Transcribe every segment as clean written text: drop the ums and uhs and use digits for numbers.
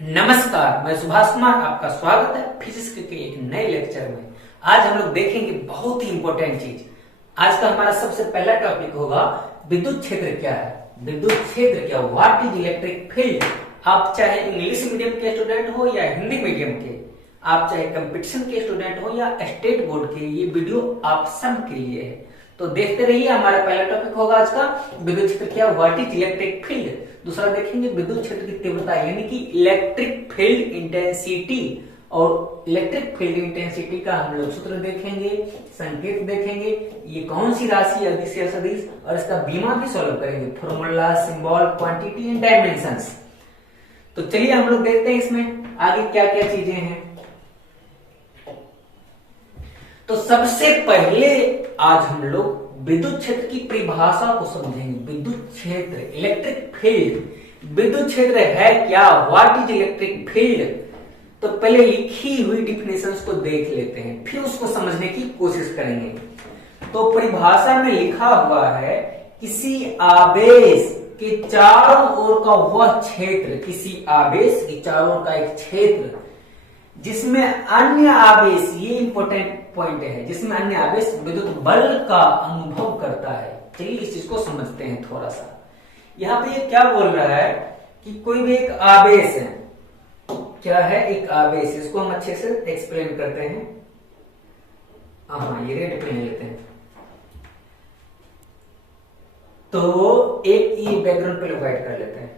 नमस्कार, मैं सुभाष कुमार, आपका स्वागत है फिजिक्स के एक नए लेक्चर में। आज हम लोग देखेंगे बहुत ही इंपॉर्टेंट चीज। आज का हमारा सबसे पहला टॉपिक होगा विद्युत क्षेत्र क्या है। विद्युत क्षेत्र क्या, व्हाट इज इलेक्ट्रिक फील्ड। आप चाहे इंग्लिश मीडियम के स्टूडेंट हो या हिंदी मीडियम के, आप चाहे कंपटीशन के स्टूडेंट हो या स्टेट बोर्ड के, ये वीडियो आप सब के लिए है। तो देखते रहिए। हमारा पहला टॉपिक होगा आज का विद्युत क्षेत्र क्या, व्हाट इज इलेक्ट्रिक फील्ड। दूसरा देखेंगे विद्युत क्षेत्र की तीव्रता यानी कि इलेक्ट्रिक फील्ड इंटेंसिटी, और इलेक्ट्रिक फील्ड इंटेंसिटी का हम लोग सूत्र देखेंगे, संकेत देखेंगे, ये कौन सी राशि अदिश या सदिश, और इसका बीमा भी सॉल्व करेंगे, formula, symbol, quantity and dimensions. तो चलिए हम लोग देखते हैं इसमें आगे क्या क्या चीजें हैं। तो सबसे पहले आज हम लोग विद्युत क्षेत्र की परिभाषा को समझेंगे। विद्युत क्षेत्र, इलेक्ट्रिक फील्ड, विद्युत क्षेत्र है क्या, व्हाट इज इलेक्ट्रिक फील्ड। तो पहले लिखी हुई डिफिनेशंस को देख लेते हैं, फिर उसको समझने की कोशिश करेंगे। तो परिभाषा में लिखा हुआ है किसी आवेश के चारों ओर का वह क्षेत्र, किसी आवेश के चारों ओर का एक क्षेत्र जिसमें अन्य आवेश, ये इंपॉर्टेंट पॉइंट है, जिसमें अन्य आवेश विद्युत बल का अनुभव करता है। चलिए इस चीज को समझते हैं थोड़ा सा। यहाँ पे ये क्या बोल रहा है कि कोई भी एक आवेश है, क्या है, एक आवेश। इसको हम अच्छे से एक्सप्लेन करते हैं। हाँ, ये रेड पेन लेते हैं। तो एक ये बैकग्राउंड पे व्हाइट कर लेते हैं।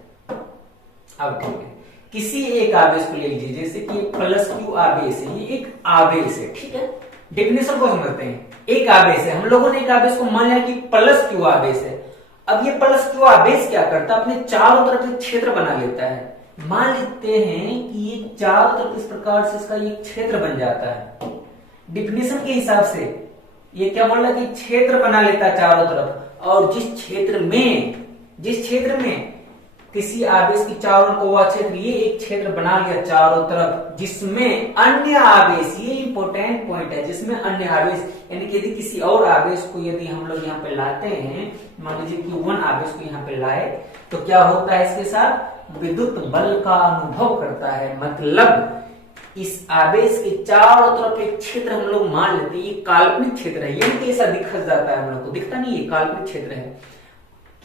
अब ठीक है, किसी एक आवेश को ले लीजिए, जैसे कि प्लस क्यू आवेश है, ये एक आवेश है, ठीक है। डेफिनेशन को समझते हैं। एक आवेश है, हम लोगों ने एक आवेश को मान लिया कि प्लस क्यू आवेश है। अब ये प्लस क्यू आवेश क्या करता है, अपने चारों तरफ एक क्षेत्र बना लेता है। मान लेते हैं कि ये चारों तरफ इस प्रकार से इसका ये क्षेत्र बन जाता है। डिफिनेशन के हिसाब से ये क्या बोल रहा है कि क्षेत्र बना लेता है चारों तरफ, और जिस क्षेत्र में किसी आवेश की चारों को वह क्षेत्र, ये एक क्षेत्र बना लिया चारों तरफ, जिसमें अन्य आवेश, ये इंपॉर्टेंट पॉइंट है, जिसमें अन्य आवेश यानी कि यदि किसी और आवेश को यदि हम लोग यहाँ पे लाते हैं, मान लीजिए कि वन आवेश को यहाँ पे लाए, तो क्या होता है, इसके साथ विद्युत बल का अनुभव करता है। मतलब इस आवेश के चारों तरफ एक क्षेत्र हम लोग मान लेते हैं, ये काल्पनिक क्षेत्र है, यानी कि ऐसा दिख जाता है, हम लोग को दिखता नहीं, ये काल्पनिक क्षेत्र है।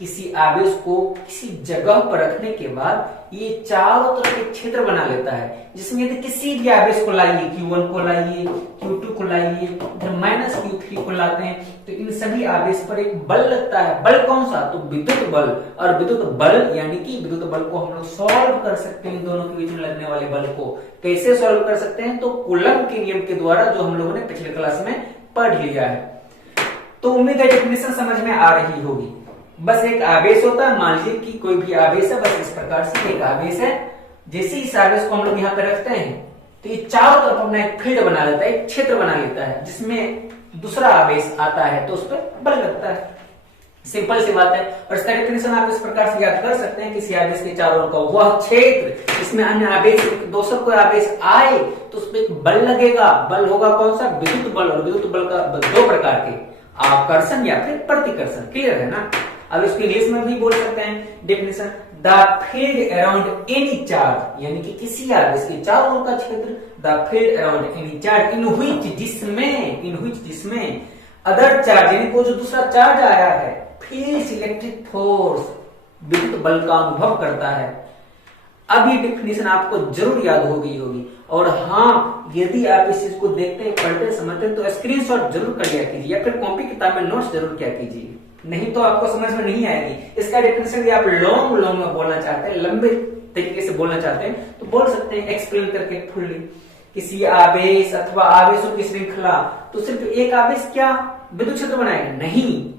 किसी आवेश को किसी जगह पर रखने के बाद ये चारों तरफ एक क्षेत्र बना लेता है, जिसमें यदि किसी भी आवेश को लाइए, Q1 को लाइए, Q2 को लाइए, फिर -Q3 को लाते हैं, तो इन सभी आवेश पर एक बल लगता है। बल कौन सा, तो विद्युत बल। और विद्युत बल यानी कि विद्युत बल को हम लोग सॉल्व कर सकते हैं, दोनों के बीच में लगने वाले बल को कैसे सॉल्व कर सकते हैं, तो कूलम्ब के नियम के द्वारा, जो हम लोगों ने पिछले क्लास में पढ़ लिया है। तो उम्मीद है डेफिनेशन समझ में आ रही होगी। बस एक आवेश होता है, मान लीजिए कि कोई भी आवेश है, बस इस प्रकार से एक आवेश है। जैसे इस आवेश को हम लोग यहाँ पे रखते हैं, तो ये चारों तरफ अपना एक फील्ड बना लेता है, एक क्षेत्र बना लेता है, जिसमें दूसरा आवेश आता है तो उस पर बल लगता है। सिंपल सी बात है। और इसका डेफिनेशन आप इस प्रकार से याद कर सकते हैं, किसी आवेश के चारों ओर का वह क्षेत्र जिसमें अन्य आवेश, दूसरा कोई आवेश आए तो उस पर एक बल लगेगा। बल होगा कौन सा, विद्युत बल। और विद्युत बल का दो प्रकार के, आकर्षण या फिर प्रतिकर्षण। क्लियर है ना। अब इसको इंग्लिश में भी बोल सकते हैं definition, the field around any charge, यानी कि किसी आवेश के चारों ओर का क्षेत्र, the field around any charge in which जिसमें अदर चार्ज, यानी को जो दूसरा चार्ज आया है, फील्स इलेक्ट्रिक फोर्स, विद्युत बल का अनुभव करता है। अब ये डेफिनेशन आपको जरूर याद हो गई होगी। और हाँ, यदि आप इस चीज को देखते हैं, पढ़ते समझते, तो स्क्रीनशॉट जरूर कर लिया कीजिए, या फिर कॉपी किताब में नोट्स जरूर किया कीजिए, नहीं तो आपको समझ में नहीं आएगी। इसका डेफिनेशन भी आप लॉन्ग में बोलना चाहते हैं, लंबे तरीके से बोलना चाहते हैं, तो बोल सकते हैं एक्सप्लेन करके फुल्ली। किसी आवेश अथवा आवेशों की श्रृंखला, तो सिर्फ एक आवेश क्या विद्युत क्षेत्र बनाएगा, नहीं।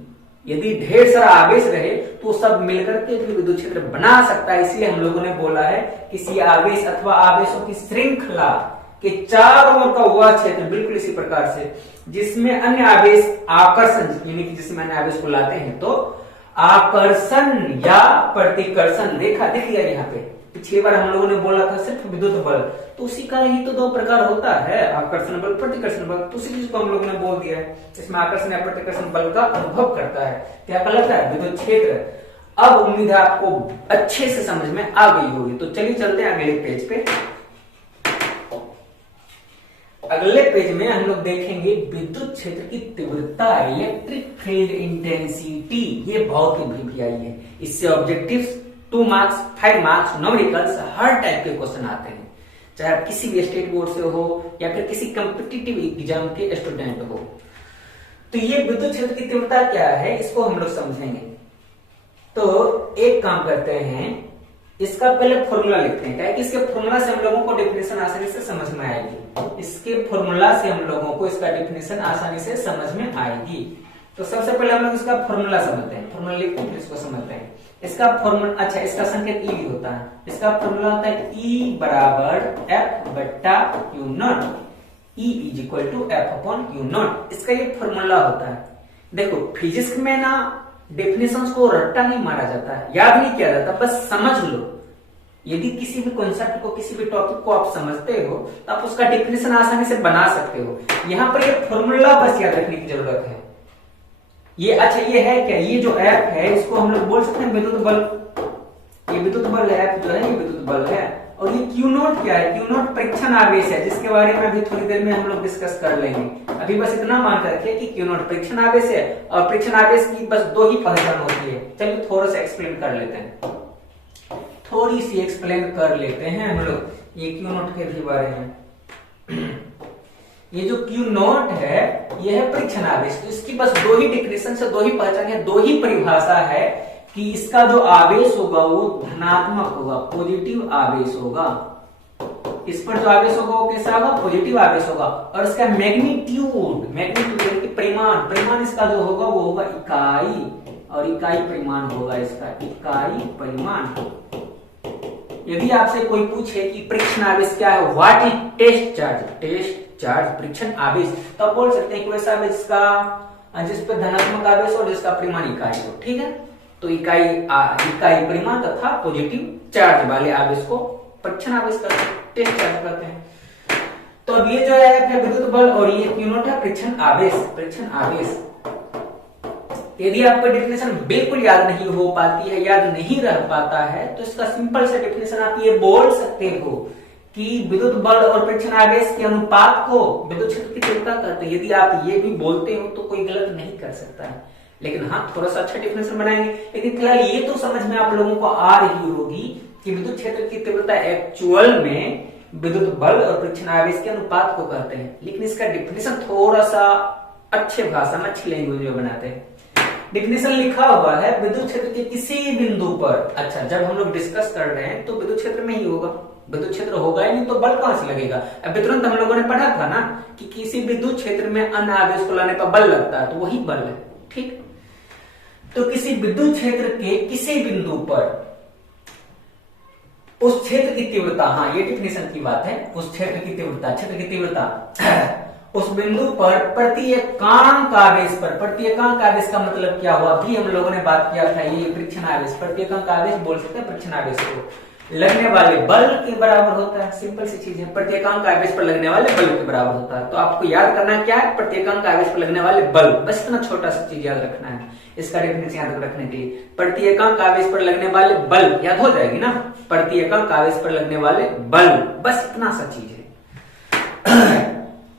यदि ढेर सारा आवेश रहे तो सब मिलकर के भी विद्युत क्षेत्र बना सकता है। इसलिए हम लोगों ने बोला है किसी आवेश अथवा आवेशों की श्रृंखला के चारों ओर का वह क्षेत्र, बिल्कुल इसी प्रकार से, जिसमें अन्य आवेश आकर्षण, यानी कि जिसमें अन्य आवेश को लाते हैं, तो आकर्षण या प्रतिकर्षण देखा दिख गया यहाँ पे। पिछली बार हम लोगों ने बोला था सिर्फ विद्युत बल, तो उसी का ही तो दो प्रकार होता है, आकर्षण बल, प्रतिकर्षण बल। तो उसी चीज को हम लोगों ने बोल दिया है, इसमें आकर्षण या प्रतिकर्षण बल का अनुभव करता है, क्या कहलाता है, विद्युत क्षेत्र। अब उम्मीद है आपको अच्छे से समझ में आ गई होगी। तो चलिए चलते हैं अगले पेज पे। अगले पेज में हम लोग देखेंगे विद्युत क्षेत्र की तीव्रता, इलेक्ट्रिक फील्ड इंटेंसिटी। ये बहुत ही भी आई है, इससे ऑब्जेक्टिव्स 2 मार्क्स 5 मार्क्स न्यूमेरिकल्स हर टाइप के क्वेश्चन आते हैं, चाहे आप किसी भी स्टेट बोर्ड से हो या फिर किसी कॉम्पिटिटिव एग्जाम के स्टूडेंट हो। तो ये विद्युत क्षेत्र की तीव्रता क्या है, इसको हम लोग समझेंगे। तो एक काम करते हैं, इसका पहले फॉर्मूला लिखते हैं, क्या कि इसके फॉर्मूला से हम लोगों को डेफिनेशन आसानी से समझ में आएगी। इसके फॉर्मूला से हम लोगों को इसका डेफिनेशन आसानी से समझ में आएगी। तो सबसे पहले हम लोग इसका फॉर्मूला समझते हैं, फॉर्मूला लिखते हैं इसको समझते हैं। इसका फॉर्मूला, अच्छा इसका संकेत ई होता है, इसका फॉर्मूला होता है ई बराबर एफ बट्टा Q naught, E is equal to F upon Q naught, इसका ये फॉर्मूला होता है। देखो फिजिक्स में ना डेफिनेशंस को रट्टा नहीं मारा जाता है, याद नहीं किया जाता, बस समझ लो। यदि किसी भी कॉन्सेप्ट को, किसी भी टॉपिक को आप समझते हो तो आप उसका डेफिनेशन आसानी से बना सकते हो। यहां पर ये फॉर्मूला बस याद रखने की जरूरत है। ये अच्छा ये है क्या, ये जो एफ है इसको हम लोग बोल सकते हैं विद्युत बल। ये विद्युत बल एफ जो है ये विद्युत बल है। और ये क्यू नॉट क्या है, क्यू नॉट परीक्षण आवेश है, जिसके बारे में अभी थोड़ी देर में हम लोग डिस्कस कर लेंगे। अभी बस इतना मान कर रखिए कि क्यू नॉट परीक्षण आवेश है, और परीक्षण आवेश की बस 2 ही पहचान होती है। चलिए थोड़ा सा एक्सप्लेन कर लेते हैं, थोड़ी सी एक्सप्लेन कर लेते हैं हम लोग ये क्यू नॉट के भी बारे में। ये जो क्यू नॉट है ये है परीक्षण आवेश। तो इसकी बस 2 ही डिफिनेशन से 2 ही पहचान है, 2 ही परिभाषा है कि इसका जो आवेश होगा वो धनात्मक होगा, पॉजिटिव आवेश होगा। इस पर जो आवेश होगा वो कैसा होगा, पॉजिटिव आवेश होगा। और इसका मैग्नीट्यूड, मैग्नीट्यूड यानी कि परिमाण, परिमाण इसका जो होगा वो होगा इकाई, और इकाई परिमाण होगा इसका, इकाई परिमाण। यदि आपसे कोई पूछे कि परीक्षण आवेश क्या है, what is test charge, test charge परीक्षण आवेश, तो आप बोल सकते हैं कि वैसा आवेश का जिस पे धनात्मक आवेश हो, जिसका परिमाण इकाई हो, ठीक है। तो इकाई परिमाण तथा पॉजिटिव चार्ज वाले आवेश को परीक्षण आवेश कहते हैं, टेस्ट चार्ज कहते हैं। तो अब ये जो है विद्युत बल और ये क्यू नॉट है परीक्षण आवेश, परीक्षण आवेश। यदि आपको डेफिनेशन बिल्कुल याद नहीं हो पाती है, याद नहीं रह पाता है, तो इसका सिंपल सा डेफिनेशन आप ये बोल सकते हो कि विद्युत बल और परीक्षण आवेश के अनुपात को विद्युत क्षेत्र की तीव्रता कहते हैं। यदि आप ये भी बोलते हो तो कोई गलत नहीं कर सकता है, लेकिन हाँ थोड़ा सा अच्छा डेफिनेशन बनाएंगे। लेकिन फिलहाल ये तो समझ में आप लोगों को आ रही होगी कि विद्युत क्षेत्र की तीव्रता एक्चुअल में विद्युत बल और परीक्षण आवेश के अनुपात को कहते हैं। लेकिन इसका डेफिनेशन थोड़ा सा अच्छे भाषा में, अच्छी लैंग्वेज में बनाते हैं। डिफिनेशन लिखा हुआ है विद्युत क्षेत्र के किसी बिंदु पर। अच्छा जब हम लोग डिस्कस कर रहे हैं तो विद्युत क्षेत्र में ही होगा, विद्युत क्षेत्र होगा ही नहीं तो बल कहां से लगेगा। अब तुरंत हम लोगों ने पढ़ा था ना कि किसी विद्युत क्षेत्र में अन्य आवेश को लाने पर बल लगता है, तो वही बल है, ठीक। तो किसी विद्युत क्षेत्र के किसी बिंदु पर उस क्षेत्र की तीव्रता, हाँ ये डिफिनेशन की बात है, उस क्षेत्र की तीव्रता, क्षेत्र की तीव्रता उस बिंदु पर प्रति एकांक आवेश पर, प्रति एकांक आवेश का मतलब क्या हुआ, अभी हम लोगों ने बात किया था, ये परीक्षण आवेश, प्रति एकांक आवेश बोल सकते हैं परीक्षण आवेश को, लगने वाले बल के बराबर होता है। सिंपल सी चीज है, प्रति एकांक आवेश पर लगने वाले बल के बराबर होता है। तो आपको याद करना क्या है, प्रति एकांक आवेश पर लगने वाले बल, बस इतना छोटा सा चीज याद रखना है। इसका डेफिनेशन याद रखने के लिए प्रति एकांक आवेश पर लगने वाले बल याद हो जाएगी ना, प्रति एकांक आवेश पर लगने वाले बल, बस इतना सा चीज है।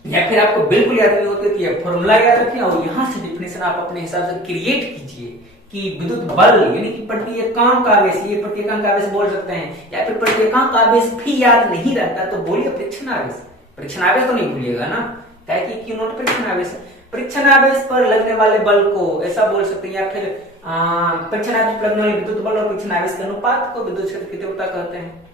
या फिर आपको बिल्कुल याद नहीं होते तो ये फॉर्मूला याद रखें और यहां से डेफिनेशन आप अपने हिसाब से क्रिएट कीजिए कि विद्युत बल यानी कि प्रति एकांक आवेश, ये प्रति एकांक आवेश बोल सकते हैं। या फिर प्रति एकांक आवेश भी याद नहीं रहता तो बोलिए परीक्षण आवेश, परीक्षण आवेश तो नहीं भूलिएगा ना, क्या कि क्यू नॉट परीक्षण आवेश है। परीक्षण आवेश पर लगने वाले बल को ऐसा बोल सकते हैं, या फिर परीक्षण आवेश पर लगने वाले विद्युत बल और परीक्षण आवेश के अनुपात को विद्युत क्षेत्र की तीव्रता कहते हैं।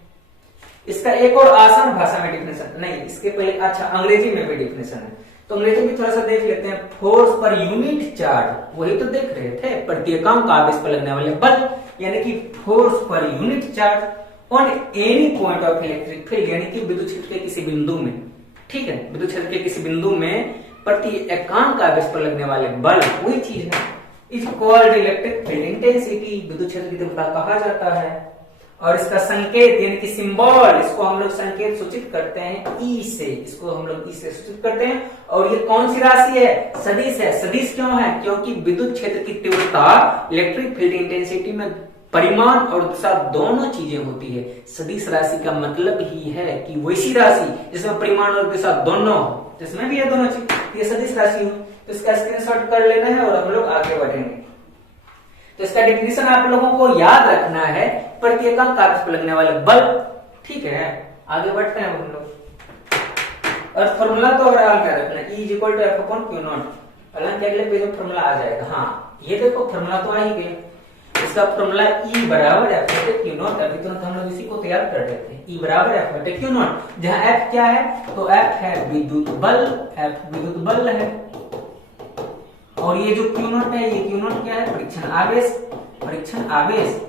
इसका एक और आसान भाषा में डिफिनेशन नहीं, इसके पहले अच्छा अंग्रेजी में भी डिफिनेशन है, तो अंग्रेजी में थोड़ा सा देख लेते हैं। फोर्स पर यूनिट चार्ज, वही तो देख रहे थे, प्रति एकांक आवेश पर लगने वाले बल यानी कि force per unit charge on any point of electric field, यानी कि विद्युत क्षेत्र के किसी बिंदु में, ठीक है, विद्युत क्षेत्र के किसी बिंदु में प्रति एकांक आवेश पर लगने वाले बल, वही चीज है, is called electric field intensity, विद्युत क्षेत्र की तीव्रता कहा जाता है। और इसका संकेत यानी कि सिंबल, इसको हम लोग संकेत सूचित करते हैं ई से, इसको हम लोग ई से सूचित करते हैं। और ये कौन सी राशि है, सदिश है। सदिश क्यों है, क्योंकि विद्युत क्षेत्र की तीव्रता इलेक्ट्रिक फील्ड इंटेंसिटी में परिमाण और दिशा दोनों चीजें होती है। सदिश राशि का मतलब ही है कि वैसी राशि जिसमें परिमाण और दिशा दोनों हो, जिसमें भी ये दोनों चीज, ये सदिश राशि हो। तो इसका स्क्रीनशॉट कर लेना है और हम लोग आगे बढ़ेंगे। तो इसका डेफिनेशन आप लोगों को याद रखना है, प्रत्येकांक कागज पर लगने वाले बल। ठीक है, आगे बढ़ते हैं हम लोग। और फॉर्मूला तो ओवरऑल क्या रखना है, E = F/Q0। हालांकि अगले पेज में फॉर्मूला आ जाएगा। हाँ, ये देखो फॉर्मूला तो आ ही गया। इसका फॉर्मूला E = F/Q0। अभी तुरंत हम लोग इसी को तैयार कर लेते हैं। E = F/Q0, जहां F क्या है, तो F है विद्युत बल, F विद्युत बल है। और ये जो Q0 है, ये Q0 क्या है, परीक्षण आवेश। परीक्षण आवेश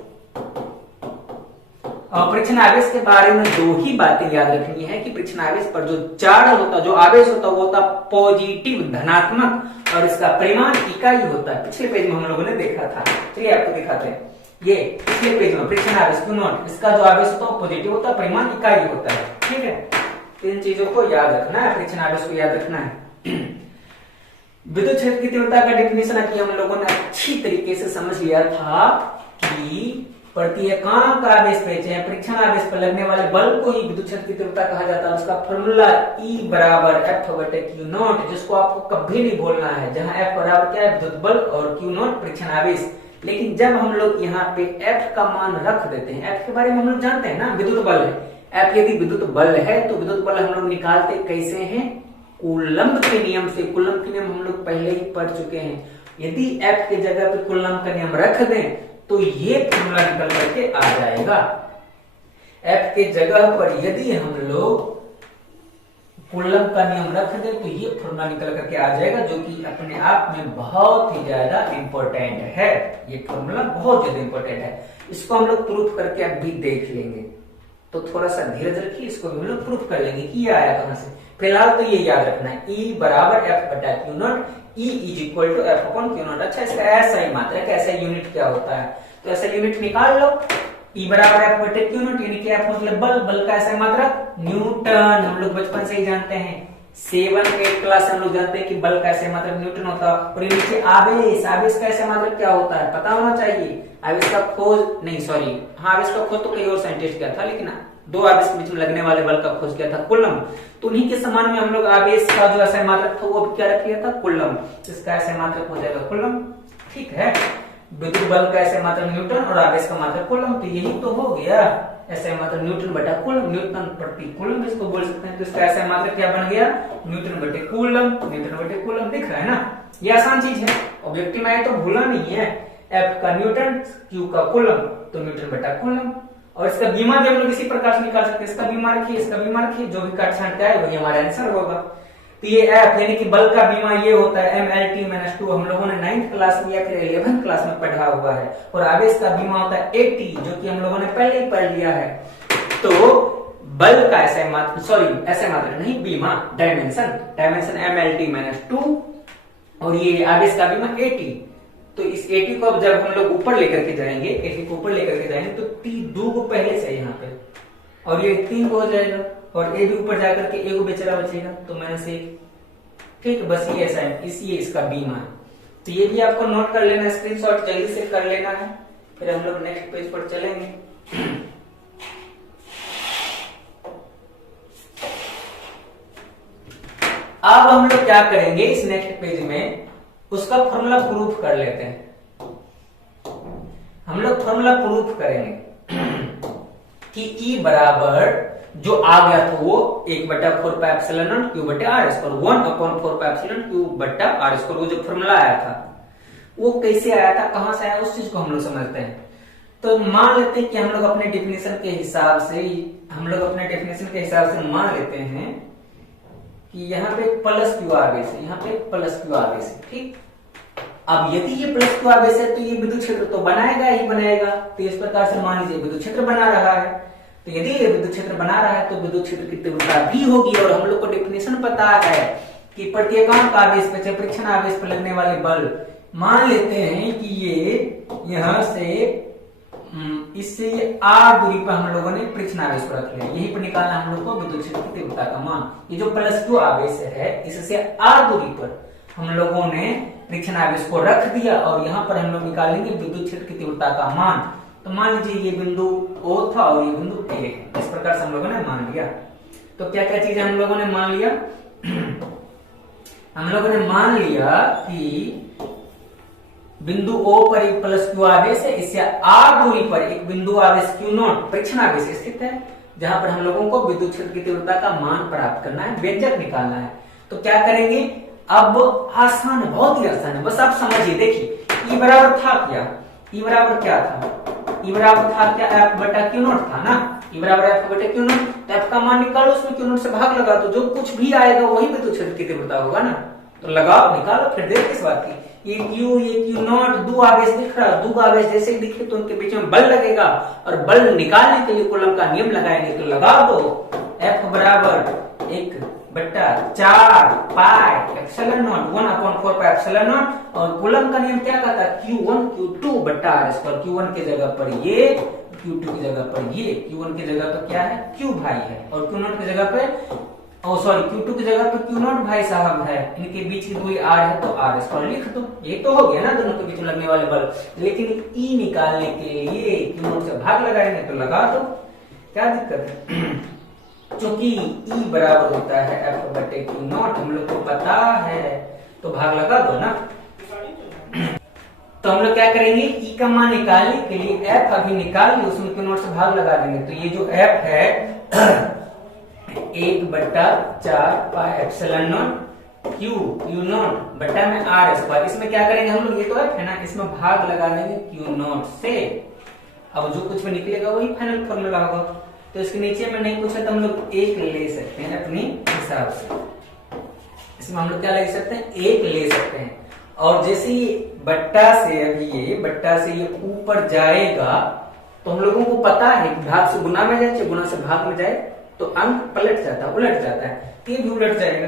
और परीक्षण आवेश के बारे में दो ही बातें याद रखनी है कि परीक्षण आवेश पर जो चार्ज होता, जो आवेश होता, वो होता पॉजिटिव, धनात्मक, और इसका परिमाण इकाई होता है। पिछले पेज में हम लोगों ने देखा था। चलिए आपको दिखाते हैं। ये पिछले पेज में परीक्षण आवेश Q0, इसका जो आवेश होता है वो पॉजिटिव होता है, परिमाण इकाई होता है। ठीक है, इन चीजों को याद रखना है, परीक्षण आवेश को याद रखना है। विद्युत क्षेत्र की तीव्रता का डेफिनेशन अभी हम लोगों ने अच्छी तरीके से समझ लिया था कि प्रत्येकांक आवेश पे चाहे परीक्षण आवेश पर लगने वाले बल को ही विद्युत क्षेत्र की तीव्रता कहा जाता है। उसका फॉर्मूला E = F/Q0, जिसको आपको कभी नहीं भूलना है, जहां F बराबर क्या है, विद्युत बल, और Q0 परीक्षण आवेश। लेकिन जब हम लोग यहाँ पे F का मान रख देते हैं, F के बारे में हम लोग जानते हैं ना, विद्युत बल है। F यदि विद्युत बल है तो विद्युत बल हम लोग निकालते कैसे हैं, कूलम्ब के नियम से। कूलम्ब के नियम हम लोग पहले ही पढ़ चुके हैं। यदि F की जगह पे कूलम्ब का नियम रख दें तो ये फॉर्मूला निकल करके आ जाएगा। F के जगह पर यदि हम लोग कूलम्ब का नियम रख दें तो ये फॉर्मूला निकल करके आ जाएगा, जो कि अपने आप में बहुत ही ज्यादा इंपॉर्टेंट है। ये फॉर्मूला बहुत ज्यादा इंपॉर्टेंट है। इसको हम लोग प्रूफ करके अभी देख लेंगे, तो थोड़ा सा धीरज रखिए, इसको भी हम लोग प्रूफ कर लेंगे कि ये आया कहां से। फिलहाल तो ये याद रखना है, E = F/Q0, E = F/Q0। अच्छा, इसका ऐसा ही मात्रक, ऐसा यूनिट क्या होता है, तो ऐसा यूनिट निकाल लो। E = F/Q0 यानी कि F मतलब बल, बल का ऐसा मात्रक न्यूटन। हम लोग बचपन से ही जानते हैं, 7 8 क्लास हम लोग जानते हैं कि बल का ऐसा मात्रक न्यूटन होता है। और ये नीचे आवेश, आवेश का ऐसा मात्रक क्या होता है पता होना चाहिए। आवेश का खोज नहीं, सॉरी, हाँ, आवेश का खोज तो कोई और साइंटिस्ट किया था, लेकिन दो आवेश के बीच में लगने वाले बल का खोज किया था कूलम्ब। तो उन्हीं के समान में हम लोग आवेश का जो ऐसा मात्रक था वो क्या रख लिया था, कूलम्ब। इसका ऐसा मात्रक हो जाएगा कूलम्ब। ठीक है, विद्युत बल का ऐसा मात्रक न्यूटन और आवेश का मात्रक कूलम्ब। तो यही तो हो गया, ऐसा मात्रक न्यूटन बटा कूलम्ब, न्यूटन प्रति कूलम्ब इसको बोल सकते हैं। तो इसका ऐसा मात्रक क्या बन गया, न्यूटन बटे कूलम्ब। न्यूटन बटे कूलम्ब दिख रहा है ना, ये आसान चीज है। ऑब्जेक्टिव में आए तो भूला नहीं है, F का न्यूटन, Q का कूलम्ब, तो न्यूटन बटा कूलम्ब। और इसका बीमा भी हम लोग इसी प्रकार से निकाल सकते हैं। इसका बीमा रखिए, इसका बीमा रखिए, जो भी काटछांट का है वही हमारा आंसर होगा। तो ये F यानी कि बल का बीमा ये होता है MLT-2। हम लोगों ने 9th क्लास में या फिर 11th क्लास में पढ़ा हुआ है। और आवेश का बीमा होता है AT, जो कि हम लोगों ने पहले ही पढ़ लिया है। तो बल का ऐसा मात्रक, सॉरी ऐसा मात्रक नहीं, बीमा, डायमेंशन, डायमेंशन MLT-2, और ये आवेश का बीमा AT। तो इस AT को अब जब हम लोग ऊपर लेकर के जाएंगे, AT को ऊपर लेकर के जाएंगे, तो T2 को पहले से यहाँ पे, और ये 3 को हो जाएगा, और A भी ऊपर जाकर के A को बेचारा बचेगा, तो -1। ठीक, बस ये ऐसा है, इसलिए इसका बीमा है। तो ये भी आपको नोट कर लेना, स्क्रीनशॉट जल्दी से कर लेना है। फिर हम लोग नेक्स्ट पेज पर चलेंगे। अब हम लोग क्या करेंगे, इस नेक्स्ट पेज में उसका फॉर्मूला प्रूफ कर लेते हैं। हम लोग फॉर्मूला प्रूफ करेंगे कि E बराबर जो आ गया था वो 1/4πε0 Q/r², 1/4πε0 Q/r², वो जो फॉर्मूला आया था वो कैसे आया था, कहां से आया, उस चीज को हम लोग समझते हैं। तो मान लेते हैं कि हम लोग अपने डेफिनेशन के हिसाब से मान लेते हैं कि यहाँ पे प्लस Q आवेश है, यहाँ पे प्लस Q आवेश है। ठीक, अब यदि ये प्लस Q आवेश है तो ये विद्युत क्षेत्र तो बनाएगा ही बनाएगा। तो इस प्रकार से मान लीजिए विद्युत क्षेत्र बना रहा है, तो यदि ये विद्युत क्षेत्र बना रहा है तो विद्युत क्षेत्र की तीव्रता भी होगी। और हम लोग को डेफिनेशन पता है कि प्रत्येकांक आवेश पे चाहे परीक्षण आवेश पर लगने वाले बल, मान लेते हैं कि ये यहां से इससे ये r दूरी पर हम लोगों ने परीक्षण आवेश को रख लिया, यही पर निकालना हम लोग को विद्युत क्षेत्र की तीव्रता का मान। ये जो प्लस Q आवेश है, इससे r दूरी पर हम लोगों ने परीक्षण आवेश को रख दिया, और यहाँ पर हम लोग निकालेंगे विद्युत क्षेत्र की तीव्रता का मान। तो मान लीजिए ये बिंदु O था और ये बिंदु A है। इस प्रकार से हम लोगों ने मान लिया। तो क्या क्या चीजें हम लोगों ने मान लिया? हम लोगों ने मान लिया कि बिंदु O पर एक प्लस Q आवेश है, इससे R दूरी पर एक बिंदु आवेश Q0 परीक्षण आवेश स्थित है, जहां पर हम लोगों को विद्युत क्षेत्र की तीव्रता का मान प्राप्त करना है, व्यंजक निकालना है। तो क्या करेंगे? अब आसान है, बहुत ही आसान है, बस आप समझिए। देखिए E बराबर था क्या? E बराबर क्या था? E बराबर था क्या? F बटा Q0 था ना। E बराबर F बटा Q0, तो F का मान निकालो, उसमें Q0 से भाग लगा दो, जो कुछ भी आएगा वही विद्युत क्षेत्र की तीव्रता होगा ना। तो लगाओ, निकालो, फिर देख किस बात की। ये Q ये Q0 दो आवेश दिख रहा, दो आवेश जैसे ही दिखे तो उनके बीच में बल लगेगा, और बल निकालने के लिए कूलम का नियम लगाएंगे। तो लगा दो F बराबर 1/4 pi epsilon not 1/4 pi epsilon not, और कूलम का नियम क्या कहता है? Q1 Q2 बटा R स्क्वायर। Q1 की जगह पर ये, Q2 की जगह पर ये, Q1 की जगह पर क्या है? Q भाई है, और Q0 की जगह पे Q2 की जगह पे Q0 भाई साहब है। इनके बीच की दूरी R है, तो R स्क्वायर लिख दो। ये तो हो गया ना दोनों के बीच में लगने वाले बल। लेकिन E निकालने के लिए Q0 से भाग लगाएंगे, तो लगा दो, क्या दिक्कत है? क्योंकि E बराबर होता है F बटे Q0, हम लोग को पता है, तो भाग लगा दो ना। तो हम लोग क्या करेंगे? E का मान निकालने के लिए F अभी निकाल लिया, उसमें Q0 से भाग लगा देंगे। तो ये जो F है 1/4 पाई एप्सिलॉन नॉट Q0 बटा में R स्क्वायर। इसमें क्या करेंगे हम लोग? ये तो है ना, इसमें भाग लगा देंगे Q0 से। अब जो कुछ भी निकलेगा वही फाइनल फॉर्मूला होगा। तो इसके नीचे में नहीं कुछ है तो हम लोग 1 ले सकते हैं अपनी हिसाब से। इसमें हम लोग क्या ले सकते हैं? 1 ले सकते हैं। और जैसे ये बट्टा से, अभी ये बट्टा से ये ऊपर जाएगा, तो हम लोगों को पता है कि भाग से गुना में जाए, गुना से भाग में जाए तो अंक पलट जाता है, उलट जाता है। ये भी उलट जाएगा,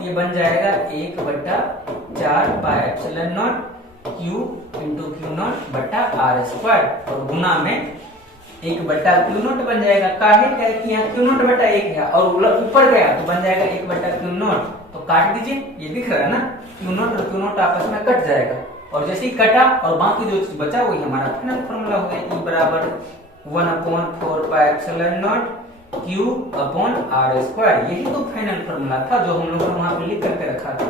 ये बन जाएगा 1/4 pi epsilon not Q into Q0 बटा R स्क्वायर, और गुना में 1/Q0 बन जाएगा। काहे क्या कि यहाँ Q0 बटा 1 है, और ऊपर गया तो बन जाएगा 1/Q0। तो काट दीजिए, ये दिख रहा है ना, Q0 और Q0 आपस में कट जाएगा, और जैसे ही कटा और बाकी जो चीज बचा वही हमारा फाइनल फॉर्मूला हो गया। E बराबर 1/4 pi epsilon not Q upon R square. यही तो फाइनल फॉर्मूला था जो हम लोगों ने वहां पे लिख करके रखा था।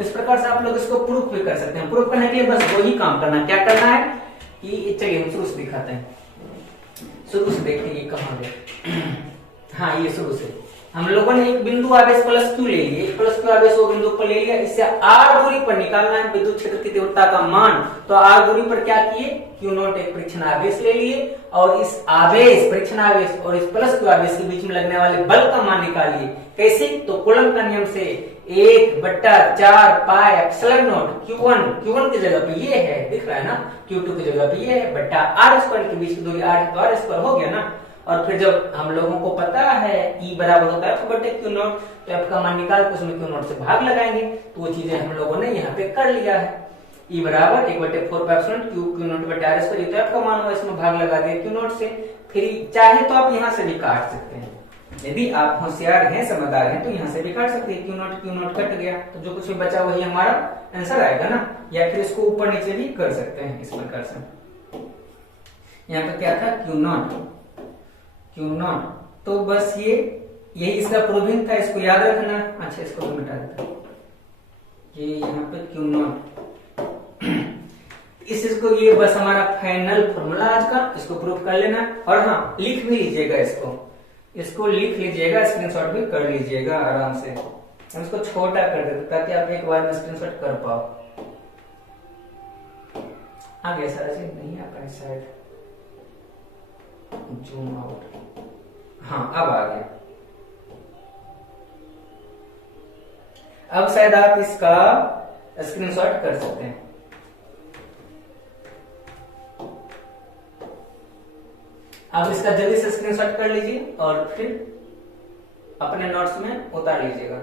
इस प्रकार से आप लोग इसको प्रूफ भी कर सकते हैं। प्रूफ करने के लिए बस वही काम करना है। क्या करना है? ये चलिए हम शुरू से दिखाते हैं। शुरू से देखते हैं ये कहाँ गए। हाँ, ये शुरू से हम लोगों ने एक बिंदु आवेश प्लस Q ले लिया, एक प्लस Q आवेश वो बिंदु पर ले लिया। इससे R दूरी पर निकालना है विद्युत क्षेत्र की तीव्रता का मान। तो R दूरी पर क्या किए? Q0 एक परीक्षण आवेश ले लिए, और इस आवेश, परीक्षण आवेश और इस प्लस Q आवेश के बीच में लगने वाले बल का मान निकालिए। कैसे? तो कूलम का नियम से 1/4 पाई एप्सिलॉन नॉट Q1 की जगह पे ये है, दिख रहा है ना, Q2 की जगह पे ये है, बटा R स्क्वायर के बीच की दूरी R है, तो R स्क्वायर हो गया ना। और फिर जब हम लोगों को पता है E बराबर होता है F बटे Q0, तो F का मान निकाल के उसमें Q0 से भाग लगाएंगे। तो वो चीजें हम लोगों ने यहाँ पे कर लिया है। E बराबर 1/4 पाई एप्सिलॉन Q0 बटा R स्क्वायर, तो F का मान हुआ, इसमें भाग लगा दिया Q0 से। फिर चाहे तो आप यहाँ से भी काट सकते हैं, यदि आप होशियार हैं, समझदार हैं, तो यहाँ से भी काट सकते हैं। Q0 कट गया, तो जो कुछ भी बचा वही हमारा आंसर आएगा ना। या फिर इसको ऊपर नीचे भी कर सकते हैं इस प्रकार से। यहाँ पे क्या था? Q0। तो बस यही इसका प्रूविंग था, इसको याद रखना। अच्छा, इसको तो मिटा देता हूं। ये यहाँ पे Q0 इसको, ये बस हमारा फाइनल फॉर्मूला आज का, इसको प्रूफ कर लेना। और हाँ, लिख भी लीजिएगा, इसको लिख लीजिएगा, स्क्रीनशॉट भी कर लीजिएगा आराम से। हम इसको छोटा कर देते ताकि आप एक बार में स्क्रीनशॉट कर पाओ। आ गया सारा चीज? नहीं आ पाए शायद, जूम आउट। हाँ, अब आ गया। अब शायद आप इसका स्क्रीनशॉट कर सकते हैं। आप इसका जल्दी से स्क्रीनशॉट कर लीजिए और फिर अपने नोट्स में उतार लीजिएगा।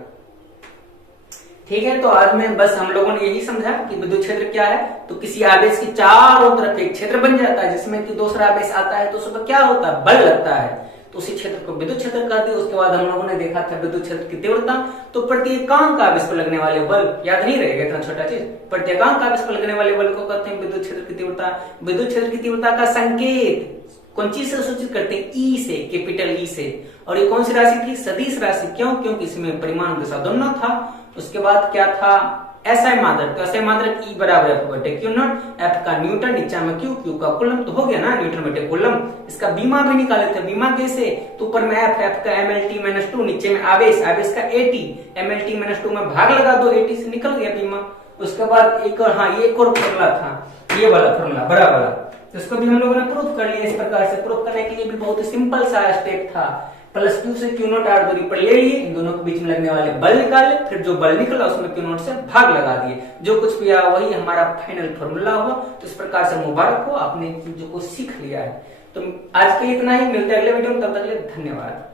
ठीक है, तो आज में बस हम लोगों ने यही समझा कि विद्युत क्षेत्र क्या है। तो किसी आवेश की चारों तरफ एक क्षेत्र बन जाता है, जिसमें कि दूसरा आवेश आता है तो उसमें क्या होता है? बल लगता है। तो उसी क्षेत्र को विद्युत क्षेत्र कहते हैं। उसके बाद हम लोगों ने देखा था विद्युत क्षेत्र की तीव्रता। तो प्रत्येकांक आवेश पर लगने वाले बल, याद नहीं रहेगा इतना छोटा चीज, प्रत्येकांक आवेश पर लगने वाले बल को कहते हैं विद्युत क्षेत्र की तीव्रता। विद्युत क्षेत्र की तीव्रता का संकेत कौन चीज से सूचित करते हैं? ई से, कैपिटल ई से। और ये कौन सी राशि थी? सदिश राशि। क्यों? क्योंकि इसमें परिमाण दिशा दोनों था। उसके बाद क्या था? एसआई मात्रक। तो एसआई मात्रक ई बराबर एफ बटे क्यू नॉट। एफ का न्यूटन, नीचा में क्यू, क्यू का कूलम, तो हो गया ना न्यूटन बटे कूलम। इसका बीमा भी निकाले थे। बीमा कैसे? तो ऊपर में एफ, एफ का mlt माइनस 2, नीचे में आवेश, आवेश का at, mlt माइनस 2 में भाग लगा दो, 80 से निकल गया बीमा। उसके बाद एक और, हाँ ये एक और फॉर्मूला था, ये वाला फॉर्मूला बड़ा वाला, तो इसको भी हम लोगों ने प्रूफ कर लिया। इस प्रकार से प्रूफ करने के लिए भी बहुत ही सिंपल सा स्टेप था। प्लस क्यू से क्यू नॉट आर दूरी पर ले लिए, इन दोनों के बीच में लगने वाले बल निकाले, फिर जो बल निकला उसमें क्यू नॉट से भाग लगा दिए। जो कुछ भी आया वही हमारा फाइनल फॉर्मूला हुआ। तो इस प्रकार से मुबारक हो, आपने चीजों को सीख लिया है। तो आज के लिए इतना ही, मिलते हैं अगले वीडियो में, तब तक के लिए धन्यवाद।